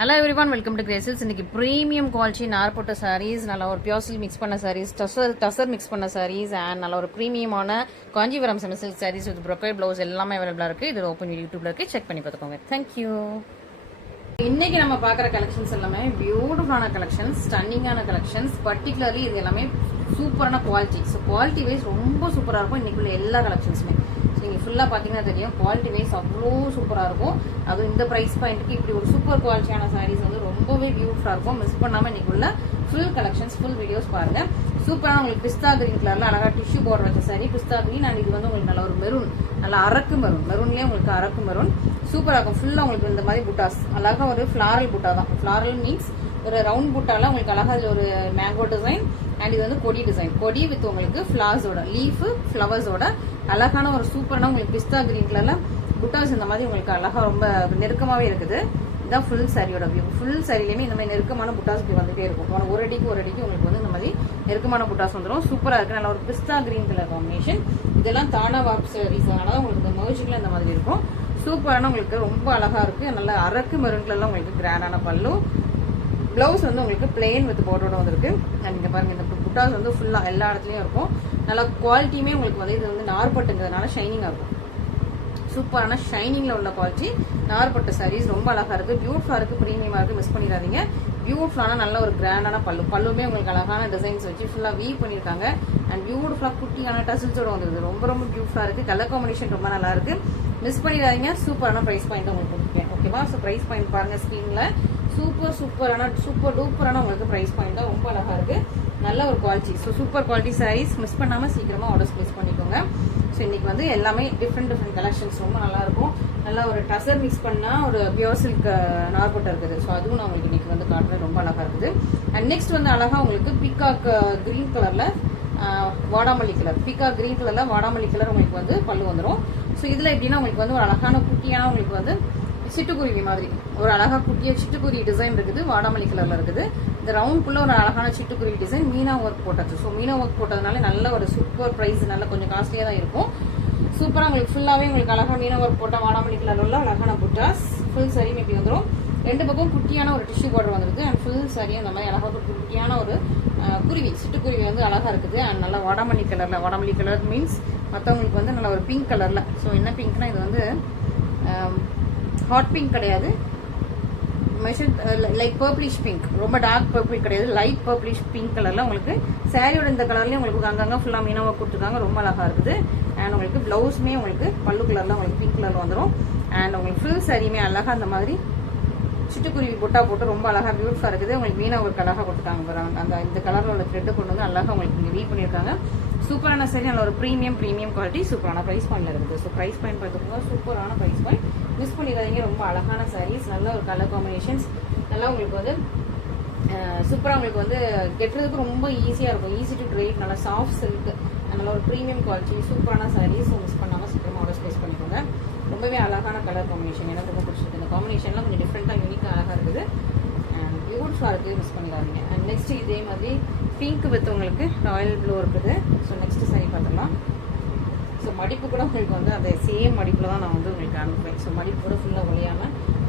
Hello everyone, welcome to Grace Hills. இன்னைக்கு premium quality நார்பட்ட sarees, நல்ல ஒரு பியூர் சில்க் மிக்ஸ் பண்ண sarees, டசர் மிக்ஸ் பண்ண sarees and நல்ல ஒரு பிரீமியமான Kanchipuram semi silk sarees with brocade blouse எல்லாமே அவைலபிளா இருக்கு. இது ஓபன் யூடியூப்ல இருக்கு, செக் பண்ணி பார்த்துக்கோங்க. Thank you. இன்னைக்கு நம்ம பார்க்குற கலெக்ஷன்ஸ் எல்லாமே பியூட்டிஃபுல்லான கலெக்ஷன்ஸ், ஸ்டன்னிங்கான கலெக்ஷன்ஸ், பர்டிகுலர்லி இது எல்லாமே சூப்பரான குவாலிட்டி. ஸோ குவாலிட்டி வைஸ் ரொம்ப சூப்பராக இருக்கும் இன்னைக்குள்ள எல்லா கலெக்ஷன்ஸுமே. நீங்கள் ஃபுல்லாக பார்த்தீங்கன்னா தெரியும், குவாலிட்டி வைஸ் அவ்வளோ சூப்பராக இருக்கும். அதுவும் இந்த ப்ரைஸ் பாயிண்ட்டுக்கு இப்படி ஒரு சூப்பர் குவாலிட்டியான சாரீஸ் வந்து ரொம்பவே பியூட்டிஃபுல்லாக இருக்கும். மிஸ் பண்ணாமல் இன்னைக்குள்ள ஃபுல் கலெக்ஷன்ஸ், ஃபுல் வீடியோஸ் பாருங்க. சூப்பரான உங்களுக்கு பிஸ்தா கிரீன் கலர்ல அழகா டிஷ்யூ பார்டர் வச்ச சாரி பிஸ்தா கிரீன். அண்ட் இது வந்து உங்களுக்கு நல்ல ஒரு மெரூன், நல்ல அரக்கு மெரூன்லேயே உங்களுக்கு அரக்கு மெரூன் சூப்பராக இருக்கும். ஃபுல்லாக உங்களுக்கு இந்த மாதிரி புட்டாஸ், அழகா ஒரு ஃபிளாரல் புட்டா தான். ஃபிளாரல் மீன்ஸ் ஒரு ரவுண்ட் புட்டால உங்களுக்கு அழகா இதுல ஒரு மேங்கோ டிசைன் அண்ட் இது வந்து கொடி டிசைன், கொடி வித் உங்களுக்கு ஃபிளார்ஸோட லீஃப் ஃபிளவர்ஸோட அழகான ஒரு சூப்பரான உங்களுக்கு பிஸ்தா கிரீன் கலர்ல புட்டாஸ் இந்த மாதிரி உங்களுக்கு அழகா ரொம்ப நெருக்கமாவே இருக்குது. இதான் ஃபுல் சாரியோட வியூ. ஃபுல் சாரிலையுமே இந்த மாதிரி நெருக்கமான புட்டாஸ் இப்படி வந்துட்டே இருக்கும். ஒரு அடிக்கு உங்களுக்கு வந்து இந்த மாதிரி நெருக்கமான புட்டாஸ் வந்துடும். சூப்பரா இருக்கு. நல்ல ஒரு பிஸ்தா கிரீன் கலர் காம்பினேஷன். இதெல்லாம் தானா வாப் சாரீஸ், அதனால உங்களுக்கு இந்த மர்ஜிங்ல இந்த மாதிரி இருக்கும். சூப்பரான உங்களுக்கு ரொம்ப அழகா இருக்கு. நல்ல அரக்கு மெரூன் கலர்ல உங்களுக்கு கிராண்டான பல்லு. பிளவுஸ் வந்து உங்களுக்கு பிளெயின் வித் பார்டரோட வந்துருக்கு. நீங்க பாருங்க, இந்த புட்டாஸ் வந்து ஃபுல்லா எல்லா இடத்துலயும் இருக்கும். நல்ல குவாலிட்டியுமே உங்களுக்கு வந்து இது வந்து நார்பட்டுங்கிறதுனால ஷைனிங்கா இருக்கும். சூப்பரான ஷைனிங்ல உள்ள குவாலிட்டி நார்பட்டு சாரீஸ் ரொம்ப அழகா இருக்கு, பியூட்டிஃபுல்லா இருக்கு, பிரீமியமா இருக்கு. மிஸ் பண்ணிடாதீங்க. பியூட்டிஃபுல்லான நல்ல ஒரு கிராண்டான பல்லுமே உங்களுக்கு அழகான டிசைன்ஸ் வச்சு ஃபுல்லா வீவ் பண்ணிருக்காங்க. அண்ட் பியூட்டிஃபுல்லா குட்டியான டசில்ஸோட வந்துருக்கு. ரொம்ப பியூட்டிஃபுல்லா இருக்கு. கலர் காம்பினேஷன் ரொம்ப நல்லா இருக்கு. மிஸ் பண்ணிடாதீங்க. சூப்பரான பிரைஸ் பாயிண்ட் உங்களுக்கு கொடுத்துருக்கேன். ஓகேவா? ஸோ பிரைஸ் பாயிண்ட் பாருங்க ஸ்கிரீன்ல. சூப்பர் டூப்பரான உங்களுக்கு பிரைஸ் பாயிண்ட் தான். ரொம்ப அழகா இருக்கு. நல்ல ஒரு quality. So super quality saris miss பண்ணாம சீக்கிரமா ஆர்டர்ஸ் பிளேஸ் பண்ணிக்கோங்க. ஸோ இன்னைக்கு வந்து எல்லாமே டிஃப்ரெண்ட் கலெக்ஷன்ஸ் ரொம்ப நல்லா இருக்கும். நல்லா ஒரு டசர் மிக்ஸ் பண்ணா ஒரு பியூர் சில்க் நார்பட்டா இருக்குது. ஸோ அதுவும் நான் உங்களுக்கு இன்னைக்கு வந்து காட்டுறது ரொம்ப அழகா இருக்குது. அண்ட் நெக்ஸ்ட் வந்து அழகா உங்களுக்கு பீகாக் கிரீன் கலர்ல வாடாமல்லி கலர், பீகாக் கிரீன் கலர்ல வாடாமல்லி கலர் உங்களுக்கு வந்து பல்லு வந்துடும். ஸோ இதுல எப்படின்னா உங்களுக்கு வந்து ஒரு அழகான குட்டியான உங்களுக்கு வந்து சிட்டுக்குருவி மாதிரி ஒரு அழகா குட்டிய சிட்டுக்குருவி டிசைன் இருக்குது. வாடாமல்லி கலர்ல இருக்குது. இந்த ரவுண்ட்குள்ள ஒரு அழகான சிட்டுக்குருவி டிசைன் மீனா ஒர்க் போட்டாச்சு. ஸோ மீனா ஒர்க் போட்டதுனால நல்ல ஒரு சூப்பர் பிரைஸ், நல்ல கொஞ்சம் காஸ்ட்லியா தான் இருக்கும். சூப்பரா உங்களுக்கு ஃபுல்லாவே உங்களுக்கு அழகா மீனா ஒர்க் போட்ட வாடாமல்லி கலர்ல உள்ள அழகான புட்டாஸ் ஃபுல் சாரி இப்படி வந்துடும். ரெண்டு பக்கம் குட்டியான ஒரு டிஷ்யூ பார்டர் வந்துருக்கு. அண்ட் ஃபுல் சாரி அந்த மாதிரி அழகா குட்டியான ஒரு குருவி, சிட்டுக்குருவி வந்து அழகா இருக்குது. அண்ட் நல்லா வாடாமல்லி கலர்ல, வாடாமல்லி கலர் மீன்ஸ் மற்றவங்களுக்கு வந்து நல்ல ஒரு பிங்க் கலர்ல. ஸோ என்ன பிங்க்னா இது வந்து ஹாட் பிங்க் கிடையாது, லைக் பர்பிளிஷ் பிங்க், ரொம்ப டார்க் பர்பிள் கிடையாது, லைட் பர்பிளிஷ் பிங்க் கலர்ல உங்களுக்கு சாரியோட இந்த கலர்லயும் உங்களுக்கு அங்கங்க ஃபுல்லா மீனவா கொடுத்துருக்காங்க. ரொம்ப அழகா இருக்குது. அண்ட் உங்களுக்கு பிளவுஸ்மே உங்களுக்கு பல்லு கலர்ல உங்களுக்கு பிங்க் கலர்ல வந்துடும். அண்ட் உங்களுக்கு ஃபுல் சாரியுமே அழகா அந்த மாதிரி சிட்டுக்குருவி பொட்டா போட்டு ரொம்ப அழகா பியூட்டிஃபுல்லா இருக்குது. உங்களுக்கு மீனா ஒரு அழகா கொடுத்துருக்காங்க. அந்த இந்த கலர்ல உள்ள த்ரெட் கொண்டு வந்து அழகா உங்களுக்கு இங்க வீவ் பண்ணிருக்காங்க. சூப்பரான சாரி, நல்ல ஒரு பிரீமியம் குவாலிட்டி, சூப்பரான பிரைஸ் பாயிண்ட்ல இருக்குது. ஸோ பிரைஸ் பாயிண்ட் பார்த்துக்கோங்க. சூப்பரான பிரைஸ் பாயிண்ட், மிஸ் பண்ணிடாதீங்க. ரொம்ப அழகான சாரீஸ், நல்ல ஒரு கலர் காம்பினேஷன்ஸ், நல்லா உங்களுக்கு வந்து சூப்பரா உங்களுக்கு வந்து கெட்டுறதுக்கு ரொம்ப ஈஸியா இருக்கும். ஈஸி டு ட்ரைட், நல்லா சாஃப்ட் சில்க், நல்ல ஒரு பிரீமியம் குவாலிட்டி, சூப்பரான சாரீஸ். மிஸ் பண்ணாம சீக்கிரமா ஆர்டர் பிளேஸ் பண்ணிக்கோங்க. ரொம்பவே அழகான கலர் காம்பினேஷன், எனக்கு ரொம்ப பிடிச்சிருக்கு. இந்த காம்பினேஷன்லாம் கொஞ்சம் டிஃப்ரெண்டா யூனிக்கா அழகா இருக்குது. பியூட்டிஃபுல்லா இருக்கு, மிஸ் பண்ணிடாதீங்க. அண்ட் நெக்ஸ்ட் இதே மாதிரி பிங்க் வித் உங்களுக்கு ராயல் ப்ளூ இருக்குது. ஸோ நெக்ஸ்ட் சாரி பார்த்துக்கலாம். ஸோ மடிப்பு கூட உங்களுக்கு வந்து அந்த சேம் மடிப்புல தான் நான் வந்து உங்களுக்கு அனுப்புவேன். ஸோ மடிப்பு கூட ஃபுல்லாக ஒழியாம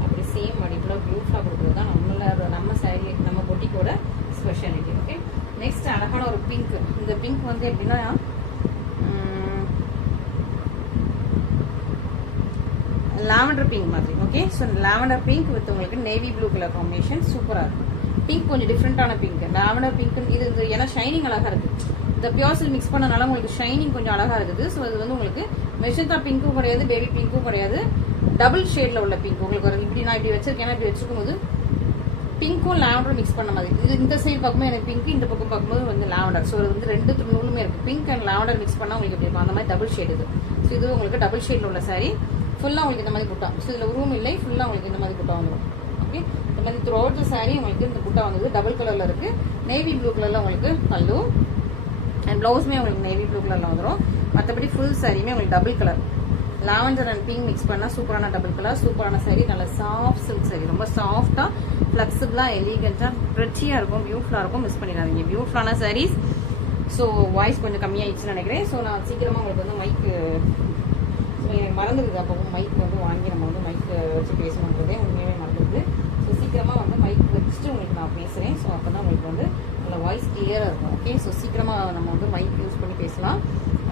அப்படி சேம் மடிப்புல பியூட்டிஃபுல்லாக கொடுக்குறது தான் நம்ம சாரி, நம்ம பொட்டிக்கோட ஸ்பெஷாலிட்டி. ஓகே, நெக்ஸ்ட் அழகான ஒரு பிங்க். இந்த பிங்க் வந்து எப்படின்னா லாவெண்டர் பிங்க் மாதிரி. Okay, so lavender pink with உங்களுக்கு நேவி ப்ளூ கலர் காம்பினேஷன் சூப்பரா இருக்கும். பிங்க் கொஞ்சம் டிஃப்ரெண்டான பிங்க், லாவெண்டர் பிங்க். இது ஏன்னா ஷைனிங் அழகா இருக்கு. இந்த பியூர் சில்க் மிக்ஸ் பண்ணனால உங்களுக்கு ஷைனிங் கொஞ்சம் அழகா இருக்குது. ஸோ இது வந்து உங்களுக்கு மெஜந்தா பிங்க்கும் கிடையாது, பேபி பிங்க்கும் கிடையாது, டபுள் ஷேட்ல உள்ள பிங்க் உங்களுக்கு வரும். இப்படி நான் இப்படி வச்சிருக்கேன், இப்படி வச்சிருக்கும் போது பிங்க்கும் லாவெண்டரும் மிக்ஸ் பண்ண மாதிரி. இது இந்த சைடு பார்க்கும்போது எனக்கு பிங்க், இந்த பக்கம் பார்க்கும்போது வந்து லாவெண்டர். ஸோ இது வந்து ரெண்டு நூலுமே இருக்கு. பிங்க் அண்ட் லாவெண்டர் மிக்ஸ் பண்ணா உங்களுக்கு எப்படி இருக்கும், அந்த மாதிரி டபுள் ஷேட் இது. ஸோ இது உங்களுக்கு டபுள் ஷேட்ல உள்ள சாரி ஃபுல்லா உங்களுக்கு இந்த மாதிரி புட்டா. ஸோ இதுல ரூம் இல்லை, ஃபுல்லா உங்களுக்கு இந்த மாதிரி புட்டா வந்துடும். ஓகே, இந்த மாதிரி த்ரூ அவுட் சாரி உங்களுக்கு இந்த புட்டா வந்தது டபுள் கலர்ல இருக்கு. நேவி ப்ளூ கலர்ல உங்களுக்கு பல்லு அண்ட் பிளவுஸ்மே உங்களுக்கு நேவி ப்ளூ கலர்ல வந்துடும். மற்றபடி ஃபுல் சாரியுமே உங்களுக்கு double colour, lavender and pink mix பண்ணா சூப்பரான டபுள் கலர், சூப்பரான சாரி. நல்ல சாஃப்ட் சில்க் சாரி, ரொம்ப சாஃப்டா ஃபிளெக்சிபிளா எலிகண்டா பிரெச்சியா இருக்கும், பியூட்டிஃபுல்லா இருக்கும். மிஸ் பண்ணிடாதீங்க. பியூட்டிஃபுல்லான சாரீஸ். ஸோ வாய்ஸ் கொஞ்சம் கம்மியாயிடுச்சுன்னு நினைக்கிறேன். ஸோ நான் சீக்கிரமா உங்களுக்கு வந்து மைக்கு மறந்துடுது. அப்போ மைக் வந்து வாங்கி நம்ம வந்து மைக் வச்சு பேசணுன்றதே உண்மையாவே மறந்துடுது. ஸோ சீக்கிரமா நெக்ஸ்ட்டு உங்களுக்கு நான் பேசுகிறேன். ஸோ அப்போ தான் உங்களுக்கு வந்து நல்ல வாய்ஸ் கிளியராக இருக்கும். ஓகே, ஸோ சீக்கிரமாக நம்ம வந்து மைக் யூஸ் பண்ணி பேசலாம்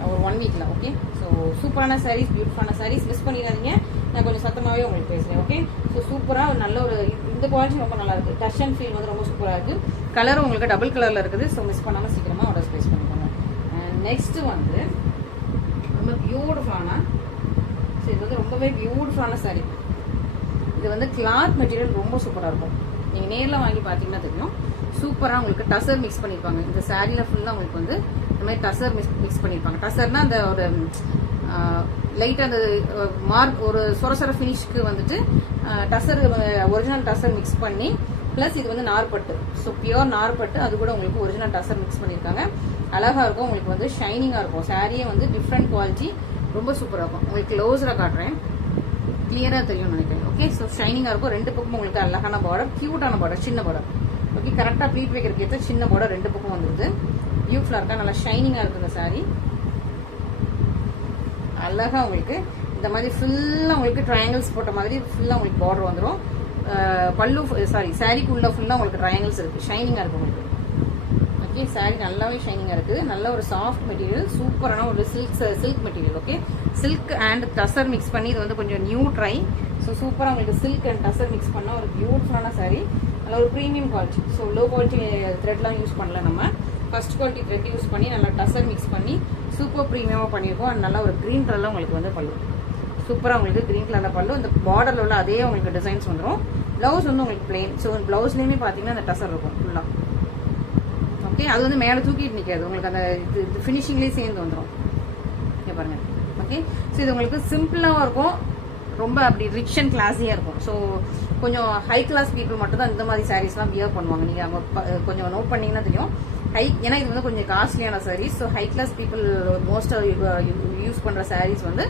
ஒரு 1 வீக்கில். ஓகே, ஸோ சூப்பரான சாரீஸ், பியூட்டிஃபுல்லான சாரீஸ், மிஸ் பண்ணிடாதீங்க. நான் கொஞ்சம் சத்தமாகவே உங்களுக்கு பேசுகிறேன். ஓகே, ஸோ சூப்பராக ஒரு நல்ல ஒரு இந்த குவாலிட்டி ரொம்ப நல்லா இருக்குது. டச் அண்ட் ஃபீல் வந்து ரொம்ப சூப்பராக இருக்குது. கலரும் உங்களுக்கு டபுள் கலரில் இருக்குது. ஸோ மிஸ் பண்ணாமல் சீக்கிரமாக ஆர்டர் ப்ளேஸ் பண்ணிக்கோங்க. நெக்ஸ்ட்டு வந்து ரொம்ப பியூட்டிஃபுல்லான, ஸோ இது வந்து ரொம்பவே பியூட்டிஃபுல்லான சாரீ. இது வந்து கிளாத் மெட்டீரியல் ரொம்ப சூப்பராக இருக்கும். நீங்கள் நேரில் வாங்கி பார்த்தீங்கன்னா தெரியும். சூப்பராக உங்களுக்கு டசர் மிக்ஸ் பண்ணியிருப்பாங்க. இந்த சாரியில் ஃபுல்லாக உங்களுக்கு வந்து இந்த மாதிரி டசர் மிக்ஸ் பண்ணியிருப்பாங்க. டசர்னா அந்த ஒரு லைட்டாக அந்த மார்க் ஒரு சொரசொர ஃபினிஷ்க்கு வந்துட்டு டசர் ஒரிஜினல் டசர் மிக்ஸ் பண்ணி, ப்ளஸ் இது வந்து நார்பட்டு. ஸோ பியோர் நார்பட்டு, அது கூட உங்களுக்கு ஒரிஜினல் டசர் மிக்ஸ் பண்ணியிருக்காங்க. அழகாக இருக்கும். உங்களுக்கு வந்து ஷைனிங்காக இருக்கும். சாரியே வந்து டிஃப்ரெண்ட் குவாலிட்டி, ரொம்ப சூப்பராக இருக்கும். உங்களுக்கு க்ளோஸராக காட்டுறேன், கிளியராக தெரியும்னு நினைக்கிறேன். ஓகே, ஸோ ஷைனிங்காக இருக்கும். 2 பக்கமும் உங்களுக்கு அழகான பார்டர், க்யூட்டான பார்டர், சின்ன பார்டர். ஓகே, கரெக்டாக ப்ளீட் வைக்கிறதுக்கு ஏற்ற சின்ன பார்டர் 2 பக்கம் வந்துருது. பியூட்டிஃபுல்லாக இருக்கா, நல்லா ஷைனிங்காக இருக்குது இந்த சாரீ. அழகாக உங்களுக்கு இந்த மாதிரி ஃபுல்லாக உங்களுக்கு ட்ரையாங்கிள்ஸ் போட்ட மாதிரி ஃபுல்லாக உங்களுக்கு பார்டர் வந்துடும். பல்லு சாரிக்குள்ள ஃபுல்லாக உங்களுக்கு ட்ரையாங்கிள்ஸ் இருக்குது. ஷைனிங்காக இருக்குது உங்களுக்கு. ஓகே, சாரீ நல்லாவே ஷைனிங்காக இருக்குது. நல்ல ஒரு சாஃப்ட் மெட்டீரியல், சூப்பரான ஒரு silk material. Okay, silk and tussar mix பண்ணி, இது வந்து கொஞ்சம் நியூ ட்ரை. ஸோ சூப்பராக உங்களுக்கு சில்க் அண்ட் டசர் மிக்ஸ் பண்ணால் ஒரு பியூட்டிஃபுல்லான சாரீ. நல்ல ஒரு premium quality. So low quality த்ரெட்லாம் யூஸ் பண்ணல, நம்ம ஃபர்ஸ்ட் குவாலிட்டி த்ரெட் யூஸ் பண்ணி நல்லா டசர் மிக்ஸ் பண்ணி சூப்பர் ப்ரீமியமாக பண்ணியிருக்கோம். அண்ட் நல்லா ஒரு க்ரீன் கலரில் உங்களுக்கு வந்து பல்லு, சூப்பராக உங்களுக்கு க்ரீன் கலரில் பல்லு. இந்த பார்டரில் உள்ள அதே உங்களுக்கு டிசைன்ஸ் வந்துடும். ப்ளவுஸ் வந்து உங்களுக்கு பிளெயின். ஸோ ப்ளவுஸ்லேயுமே பார்த்தீங்கன்னா அந்த டசர் இருக்கும் ஃபுல்லாக. ஓகே, அது வந்து மேலே தூக்கிட்டு நிற்காது உங்களுக்கு, அந்த இது ஃபினிஷிங்லேயே சேர்ந்து வந்துடும். ஓகே பாருங்கள். ஓகே, ஸோ இது உங்களுக்கு சிம்பிளாகவும் இருக்கும், ரொம்ப அப்படி ரிச் அண்ட் கிளாஸியாக இருக்கும். ஸோ கொஞ்சம் ஹை கிளாஸ் பீப்புள் மட்டும் தான் இந்த மாதிரி சாரீஸ்லாம் வியர் பண்ணுவாங்க. நீங்கள் அவங்க கொஞ்சம் நோட் பண்ணிங்கன்னா தெரியும். ஏன்னா இது வந்து கொஞ்சம் காஸ்ட்லியான saris. So high class people மோஸ்ட்டாக யூஸ் பண்ணுற சாரீஸ் வந்து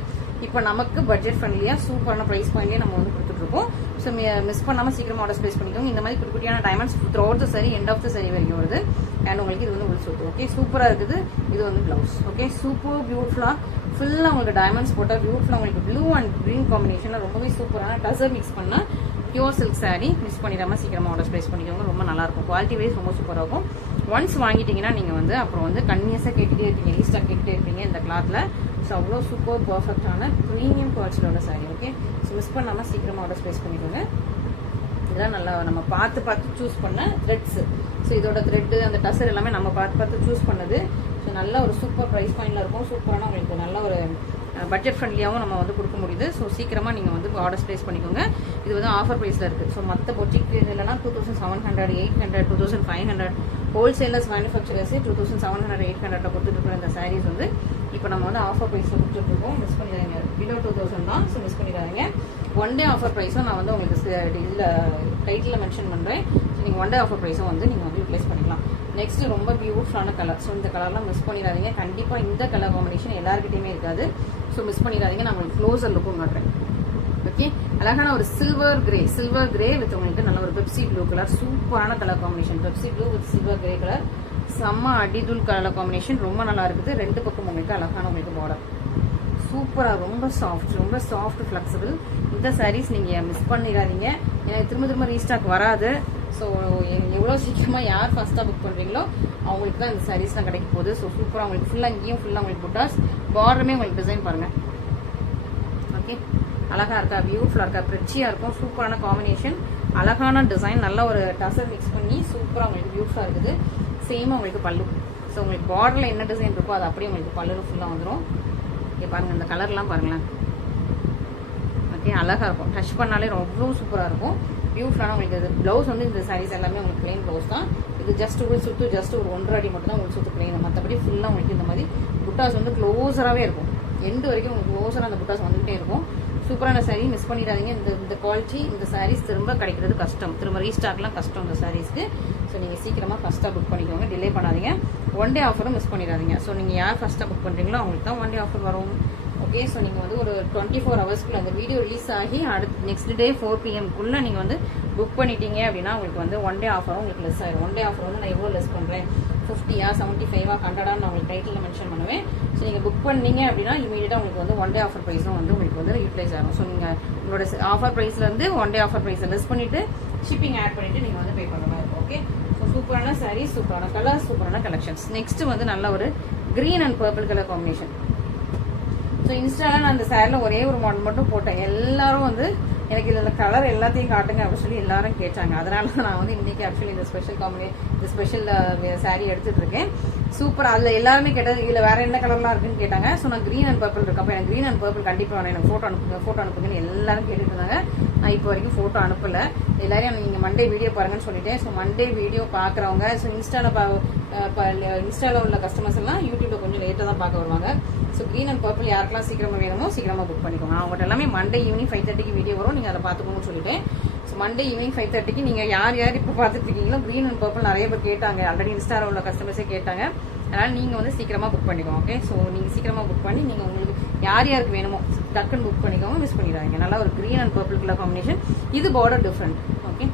இப்போ நமக்கு பட்ஜெட் ஃப்ரெண்ட்லியாக சூப்பரான ப்ரைஸ் பாயிண்ட்லேயே நம்ம வந்து கொடுத்துட்ருக்கோம். ஸோ மிஸ் பண்ணாமல் சீக்கிரமாக ஆர்டர் ப்ளேஸ் பண்ணிக்கோங்க. இந்த மாதிரி குட்டியான diamonds throughout the sari, end of the sari வரைக்கும் வருது. அண்ட் உங்களுக்கு இது வந்து உள் சொத்து. ஓகே, சூப்பராக இருக்குது. இது வந்து ப்ளவுஸ். ஓகே, சூப்பர் பியூட்டிஃபுல்லாக ஃபுல்லாக உங்களுக்கு டைமண்ட்ஸ் போட்டால் பியூட்டிஃபுல்லாக உங்களுக்கு ப்ளூ அண்ட் க்ரீன் காம்பினேஷனில் ரொம்பவே சூப்பரான டசர் மிக்ஸ் பண்ணால் பியூர் சில்க் சாரீ. மிஸ் பண்ணிடாமல் சீக்கிரமாக ஆர்டர் ப்ளேஸ் பண்ணிக்கோங்க. ரொம்ப நல்லாயிருக்கும். குவாலிட்டி வைஸ் ரொம்ப சூப்பராக இருக்கும். ஒன்ஸ் வாங்கிட்டீங்கன்னா நீங்கள் வந்து அப்புறம் வந்து கன்வியன்ஸாக கேட்டுகிட்டே இருப்பீங்க, ஈஸ்டாக கேட்டுகிட்டே இருப்பீங்க இந்த கிளாத்தில். ஸோ அவ்வளோ சூப்பர் பர்ஃபெக்டான ப்ரீமியம் குவாலிட்டியில் உள்ள சாரீ. ஓகே, ஸோ மிஸ் பண்ணாமல் சீக்கிரமாக ஆர்டர் ப்ளேஸ் பண்ணிக்கோங்க. இதெல்லாம் நல்லா நம்ம பார்த்து சூஸ் பண்ண த்ரெட்ஸு. ஸோ இதோட த்ரெட்டு அந்த டசர் எல்லாமே நம்ம பார்த்து சூஸ் பண்ணது. ஸோ நல்ல ஒரு சூப்பர் ப்ரைஸ் பாயிண்டில் இருக்கும். சூப்பரான உங்களுக்கு நல்ல ஒரு பட்ஜெட் ஃப்ரெண்ட்லியாகவும் நம்ம வந்து கொடுக்க முடியுது. ஸோ சீக்கிரமாக நீங்கள் வந்து ஆர்டர்ஸ் ப்ளேஸ் பண்ணிக்கோங்க. இது வந்து ஆஃபர் ப்ரைஸில் இருக்குது. ஸோ மற்ற பொட்டிக் இல்லைனா 2700, 800, 2500, ஹோல்சேலர்ஸ் மேனுஃபேக்சரர்ஸே 2700, 800 கொடுத்துட்டு இந்த சாரீஸ் வந்து இப்போ நம்ம வந்து ஆஃபர் ப்ரைஸில் கொடுத்துட்ருக்கோம். மிஸ் பண்ணிடாதீங்க. பிலோ 2000 தான். ஸோ மிஸ் பண்ணிடாதீங்க. 1 டே ஆஃபர் ப்ரைஸும் நான் வந்து உங்களுக்கு இதில் டைட்டில் மென்ஷன் பண்ணுறேன். ஸோ நீங்கள் 1 டே ஆஃபர் ப்ரைஸும் வந்து நீங்கள் வந்து யூட்டிலைஸ் பண்ணிக்கலாம். நெக்ஸ்ட் ரொம்ப பியூட்டிஃபுல்லான கலர். ஸோ இந்த கலர்லாம் மிஸ் பண்ணிடாதீங்க. கண்டிப்பாக இந்த கலர் காம்பினேஷன் எல்லாருக்கிட்டையுமே இருக்காது. ஸோ மிஸ் பண்ணிடாதீங்க. நான் உங்களுக்கு க்ளோஸர் லுக்கும் காட்டுறேன். ஓகே, அழகான ஒரு சில்வர் கிரே வித் உங்களுக்கு நல்ல ஒரு பெப்சி ப்ளூ கலர், சூப்பரான colour combination. Pepsi blue with silver grey colour, செம்ம அடிதூள் கலர் காம்பினேஷன், ரொம்ப நல்லா இருக்குது. 2 பக்கம் உங்களுக்கு அழகான உங்களுக்கு பார்டர், சூப்பராக ரொம்ப சாஃப்ட் ஃப்ளெக்சிபிள். இந்த சாரீஸ் நீங்கள் மிஸ் பண்ணிடாதீங்க. ஏன்னா திரும்ப ரீஸ்டாக் வராது. ஸோ எவ்வளோ சீக்கிரமாக யார் ஃபஸ்ட்டாக புக் பண்ணுறீங்களோ அவங்களுக்கு தான் இந்த சாரீஸ்லாம் கிடைக்க போகுது. ஸோ சூப்பராக உங்களுக்கு ஃபுல்லாக இங்கேயும் ஃபுல்லாக உங்களுக்கு புட்டாஸ், பார்டருமே உங்களுக்கு டிசைன் பாருங்கள். ஓகே, அழகாக இருக்கா, பியூட்டிஃபுல்லாக இருக்கா, ப்ரிச்சியாக இருக்கும். சூப்பரான காம்பினேஷன், அழகான டிசைன், நல்ல ஒரு டசர் மிக்ஸ் பண்ணி சூப்பராக உங்களுக்கு பியூட்டிஃபுல்லாக இருக்குது. சேமாக உங்களுக்கு பல்லு. ஸோ உங்களுக்கு பார்டரில் என்ன டிசைன் இருக்கோ அது அப்படியே உங்களுக்கு பல்லு ஃபுல்லாக வந்துடும். இங்கே பாருங்கள், இந்த கலர்லாம் பாருங்களேன். ஓகே, அழகாக இருக்கும். டச் பண்ணாலே ரொம்ப சூப்பராக இருக்கும். பியூட்டிஃபுல்லான உங்களுக்கு இது ப்ளவுஸ் வந்து இந்த சாரீஸ் எல்லாமே உங்களுக்கு பிளெயின் ப்ளவுஸ் தான். இது ஜஸ்ட் உள் சுற்று ஜஸ்ட் ஒரு 1.5 அடி மட்டும் தான் உள் சுற்று பிளெயின். மற்றபடி ஃபுல்லாக உங்களுக்கு இந்த மாதிரி புட்டாஸ் வந்து க்ளோஸராகவே இருக்கும். எண்டு வரைக்கும் உங்களுக்கு க்ளோஸராக அந்த புட்டாஸ் வந்துகிட்டே இருக்கும். சூப்பரான சாரீ, மிஸ் பண்ணிடாதீங்க. இந்த குவாலிட்டி இந்த சாரீஸ் திரும்ப கிடைக்கிறது கஷ்டம். திரும்ப ரீஸ்டாக்லாம் கஷ்டம் இந்த சாரீஸ்க்கு. ஸோ நீங்கள் சீக்கிரமாக ஃபஸ்ட்டாக புக் பண்ணிக்கோங்க, டிலே பண்ணாதீங்க. 1 டே ஆஃபரும் மிஸ் பண்ணிடாதீங்க. ஸோ நீங்கள் யார் ஃபஸ்ட்டாக புக் பண்ணுறீங்களோ அவங்களுக்கு தான் 1 டே ஆஃபர் வரும். ஓகே, ஸோ நீங்கள் வந்து ஒரு 24 ஹவர்ஸ்க்குள்ள அந்த வீடியோ ரிலீஸ் ஆகி அடுத்து நெக்ஸ்ட் டே 4 PM நீங்கள் வந்து புக் பண்ணிட்டீங்க அப்படின்னா உங்களுக்கு வந்து 1 டே ஆஃபரும் உங்களுக்கு லெஸ் ஆயிடும். 1 டே ஆஃபர் வந்து நான் எவ்வளோ லெஸ் பண்ணுறேன், 50, 75, 100 நான் உங்களுக்கு டைட்டில் மென்ஷன் பண்ணுவேன். ஸோ நீங்கள் புக் பண்ணீங்க அப்படின்னா இமீடியட்டாக உங்களுக்கு வந்து 1 டே ஆஃபர் ப்ரைஸும் வந்து உங்களுக்கு வந்து யூட்டிலைஸ் ஆகும். ஸோ நீங்கள் உங்களோட ஆஃபர் ப்ரைஸ்லேருந்து 1 டே ஆஃபர் ப்ரைஸை லெஸ் பண்ணிவிட்டு ஷிப்பிங் ஆட் பண்ணிட்டு நீங்கள் வந்து பே பண்ணுற மாதிரி இருக்கும். ஓகே, ஸோ சூப்பரான சாரீஸ், சூப்பரான கலர், சூப்பரான கலெக்ஷன்ஸ். நெக்ஸ்ட் வந்து நல்ல ஒரு green and purple colour combination. So இன்ஸ்டால நான் அந்த சாரியில் ஒரே ஒரு மாடல் மட்டும் போட்டேன். எல்லாரும் வந்து எனக்கு இதில் கலர் எல்லாத்தையும் காட்டுங்க அப்படின்னு சொல்லி எல்லாரும் கேட்டாங்க. அதனால நான் வந்து இன்னைக்கு ஆக்சுவலி இந்த ஸ்பெஷல் சாரீ எடுத்துட்டு இருக்கேன். சூப்பர். அதில் எல்லாருமே கேட்டது இதில் வேற என்ன கலர்லாம் இருக்குன்னு கேட்டாங்க. ஸோ நான் கிரீன் அண்ட் பர்பிள் இருக்கு. அப்போ எனக்கு கிரீன் அண்ட் பர்பிள் கண்டிப்பாக வேணும், எனக்கு ஃபோட்டோ அனுப்புங்கன்னு எல்லாரும் கேட்டுட்டு இருந்தாங்க. நான் இப்போ வரைக்கும் ஃபோட்டோ அனுப்பல. எல்லாரையும் நீங்கள் மண்டே வீடியோ பாருங்கன்னு சொல்லிட்டேன். ஸோ மண்டே வீடியோ பார்க்குறவங்க, ஸோ இன்ஸ்டால உள்ள கஸ்டமர்ஸ் எல்லாம் யூடியூப்ல கொஞ்சம் லேட்டாக தான் பார்க்க வருவாங்க. ஸோ கிரீன் அண்ட் பர்பிள் யாருக்கெல்லாம் சீக்கிரமா வேணுமோ சீக்கிரமா புக் பண்ணிக்கோங்க. அவங்ககிட்ட எல்லாமே மண்டே ஈவினிங் 5:30 வீடியோ வரும், நீங்கள் அதை பார்த்துக்கணும்னு சொல்லிட்டேன். ஸோ மண்டே ஈவினிங் 5:30 நீங்கள் யார் இப்போ பார்த்துட்டு இருக்கீங்களோ கிரீன் அண்ட் பர்பிள் நிறைய பேர் கேட்டாங்க, ஆல்ரெடி இன்ஸ்டால உள்ள கஸ்டமர்ஸே கேட்டாங்க. அதனால நீங்கள் வந்து சீக்கிரமா புக் பண்ணிக்கோங்க. ஓகே, ஸோ நீங்கள் சீக்கிரமா புக் பண்ணி நீங்கள் உங்களுக்கு யாருக்கு வேணுமோ டக்குன்னு புக் பண்ணிக்கோங்க, மிஸ் பண்ணிடுவாங்க. நல்லா ஒரு green and purple colour combination. இது பார்டர் டிஃப்ரெண்ட். ஓகே,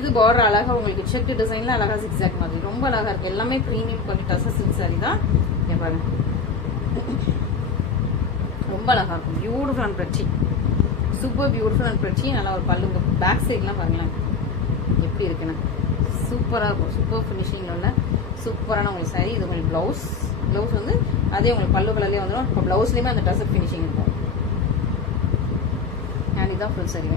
இது பார்டர் அழகா உங்களுக்கு செக் டிசைன்ல அழகா சிக்ஸாக் மாதிரி ரொம்ப அழகா இருக்கு. எல்லாமே premium quality tussar silk sorry தான். பாருங்க, ரொம்ப அழகா இருக்கும். Beautiful and pretty, super beautiful and pretty. நல்லா ஒரு பல்லு பேக் சைட்லாம் பாருங்களேன் எப்படி இருக்குன்னு, சூப்பராக இருக்கும். சூப்பர் ஃபினிஷிங்ல உள்ள சூப்பரான உங்களுக்கு சாரி. இது உங்களுக்கு பிளவுஸ் வந்து அதே உங்களுக்கு பல்லு கலர்லேயே வந்துடும். இப்போ பிளவுஸ்லேயுமே அந்த டசர் ஃபினிஷிங் இருக்கும். அண்ட் இதுதான் ஃபுல் சாரி.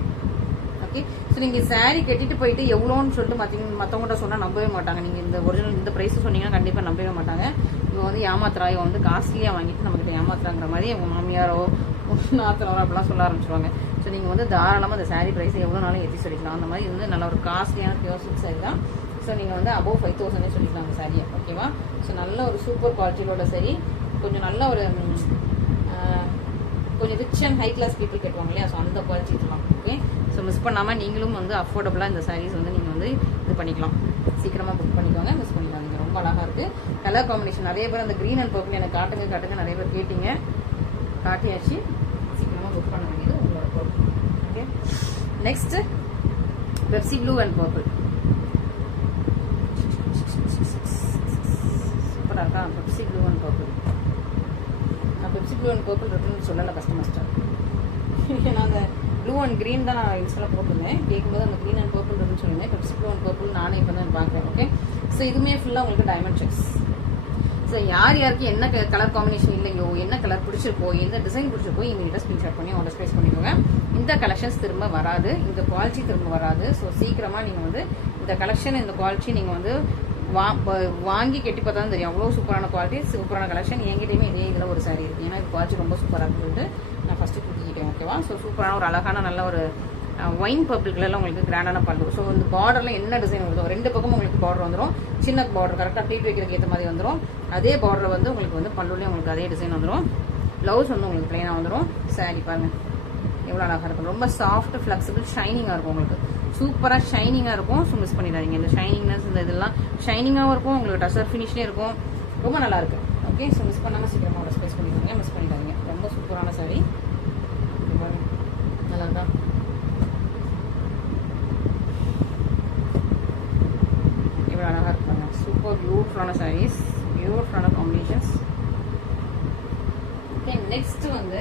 ஓகே, ஸோ நீங்கள் சாரீ கட்டிட்டு போயிட்டு எவ்வளோன்னு சொல்லிட்டு மற்றவங்கள்ட்ட சொன்னால் நம்பவே மாட்டாங்க. நீங்கள் இந்த ஒரிஜினல் இந்த ப்ரைஸ் சொன்னீங்கன்னா கண்டிப்பாக நம்பவே மாட்டாங்க. இவங்க வந்து ஏமாத்துறா, இவங்க வந்து காஸ்ட்லியாக வாங்கிட்டு நம்மகிட்ட ஏமாத்துறாங்கிற மாதிரி அவங்க மாமியாரோ நாத்தனாரோ அப்படிலாம் சொல்ல ஆரம்பிச்சிருவாங்க. ஸோ நீங்கள் வந்து தாராளமாக அந்த சாரீ ப்ரைஸ் எவ்வளோ நாளும் ஏற்றி சொல்லிக்கலாம். அந்த மாதிரி வந்து நல்ல ஒரு காஸ்ட்லியான பியூர் சில்க் சாரி தான். ஸோ நீங்கள் வந்து அபவ் 5,000 சொல்லிக்கலாம் அந்த சாரியை. ஓகேவா? ஸோ நல்ல ஒரு சூப்பர் குவாலிட்டியோட சரி, கொஞ்சம் நல்ல ஒரு கொஞ்சம் rich and high class people கேட்டுவாங்க இல்லையா, ஸோ அந்த குவாலிட்டி இதெல்லாம். ஓகே, ஸோ மிஸ் பண்ணாமல் நீங்களும் வந்து அஃபோர்டபுளாக இந்த சாரீஸ் வந்து நீங்கள் வந்து இது பண்ணிக்கலாம். சீக்கிரமாக புக் பண்ணிக்கோங்க, மிஸ் பண்ணிக்காதீங்க. ரொம்ப அழகாக இருக்குது. கலர் காம்பினேஷன் நிறைய பேர் அந்த க்ரீன் அண்ட் பர்பிள் எனக்கு காட்டுங்க நிறைய பேர் கேட்டிங்க. காட்டியாச்சு. சீக்கிரமாக புக் பண்ண வேண்டியது உங்களோட பொறுப்பு. Okay, next Pepsi blue and purple. சூப்பராக இருக்கா? Pepsi blue and purple. நான் பெப்சி ப்ளூ அண்ட் பர்பிள் இருக்குன்னு சொல்லலை கஸ்டமர்ஸ்ட்டை. ஏன்னா அந்த ப்ளூ அண்ட் க்ரீன் தான் நான் இன்ஸ்டால போட்டிருந்தேன். கேட்கும்போது அந்த க்ரீன் அண்ட் பர்பிள் இருக்குன்னு சொல்லியிருந்தேன். பெப்சி ப்ளூ அண்ட் பர்பிள் நானே இப்போ தான் பார்க்குறேன். ஓகே, ஸோ இதுவுமே ஃபுல்லாக உங்களுக்கு டைமண்ட் செக்ஸ். ஸோ யாருக்கு என்ன கலர் காம்பினேஷன் இல்லையோ, என்ன கலர் பிடிச்சிருக்கோ, எந்த டிசைன் பிடிச்சிருக்கோ, இமீடியட்டாக ஸ்க்ரீன்ஷாட் பண்ணி ஆர்டர் ப்ளேஸ் பண்ணிக்கோங்க. இந்த கலெக்ஷன்ஸ் திரும்ப வராது, இந்த குவாலிட்டி திரும்ப வராது. ஸோ சீக்கிரமாக நீங்கள் வந்து இந்த கலெக்ஷன், இந்த குவாலிட்டி நீங்கள் வந்து வாங்கி கெட்டி பார்த்தா தான் தெரியும். அவ்வளோ சூப்பரான குவாலிட்டி, சூப்பரான கலெக்ஷன். என்கிட்டயுமே இதே இதில் ஒரு சாரி இருக்குது. ஏன்னா இது குவாலிட்டி ரொம்ப சூப்பராக இருக்குன்னு நான் ஃபஸ்ட்டு தூக்கிக்கிட்டேன். ஓகேவா? ஸோ சூப்பரான ஒரு அழகான நல்ல ஒரு ஒயின் பர்பிள் கலர்ல உங்களுக்கு கிராண்டான பல்லு. ஸோ இந்த பார்டர்ல என்ன டிசைன் வருதோ ரெண்டு பக்கமும் உங்களுக்கு பார்டர் வந்துடும். சின்ன பார்டர் கரெக்டாக ப்ளீட் வைக்கிறதுக்கு ஏற்ற மாதிரி வந்துடும். அதே பார்டர் வந்து உங்களுக்கு வந்து பல்லுலேயும் உங்களுக்கு அதே டிசைன் வந்துடும். ப்ளவுஸ் வந்து உங்களுக்கு பிளைனாக வந்துடும். சாரி பாருங்க எவ்வளோ அழகாக இருக்கும். ரொம்ப சாஃப்ட், ஃப்ளெக்சிபிள், ஷைனிங்காக இருக்கும். உங்களுக்கு சூப்பராக ஷைனிங்காக இருக்கும். ஸோ மிஸ் பண்ணிடாதீங்க. இந்த ஷைனிங்னஸ் இந்த இதெல்லாம் ஷைனிங்காகவும் இருக்கும். உங்களுக்கு டசர் ஃபினிஷ்லேயும் இருக்கும். ரொம்ப நல்லா இருக்கு. ஓகே, ஸோ மிஸ் பண்ணாமல் சீக்கிரமாக ஒரு ஸ்பேஸ் பண்ணிடுங்க, மிஸ் பண்ணிடாதீங்க. ரொம்ப சூப்பரான சாரி. நல்லா இருக்கா? எவ்வளோ அழகாக இருப்பாங்க. சூப்பர் பியூட்டிஃபுல்லான சாரீஸ், பியூட்டிஃபுல்லான காம்பினேஷன்ஸ். ஓகே, நெக்ஸ்ட் வந்து